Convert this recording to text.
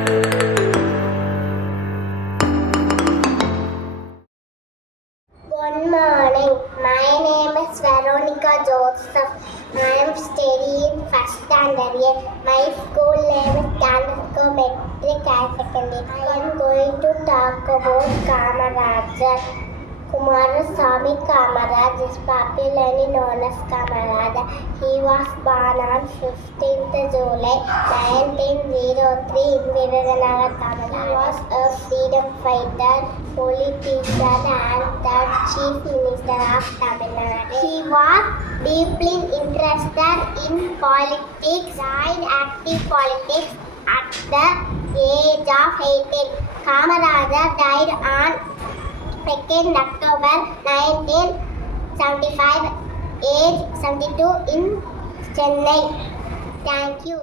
Good morning. My name is Veronica Joseph. I am studying first standard here. My school name is Candisco Metric High Secondary. I am going to talk about Kamarajar. Kumarasamy Kamaraj is popularly known as Kamaraja. He was born on 15th July 1903 in Virudunagar, Tamil Nadu. He was a freedom fighter, politician and the Chief Minister of Tamil Nadu. He was deeply interested in politics, joined active politics at the age of 18. Kamaraja died on 2nd October 1975, age 72 in Chennai. Thank you.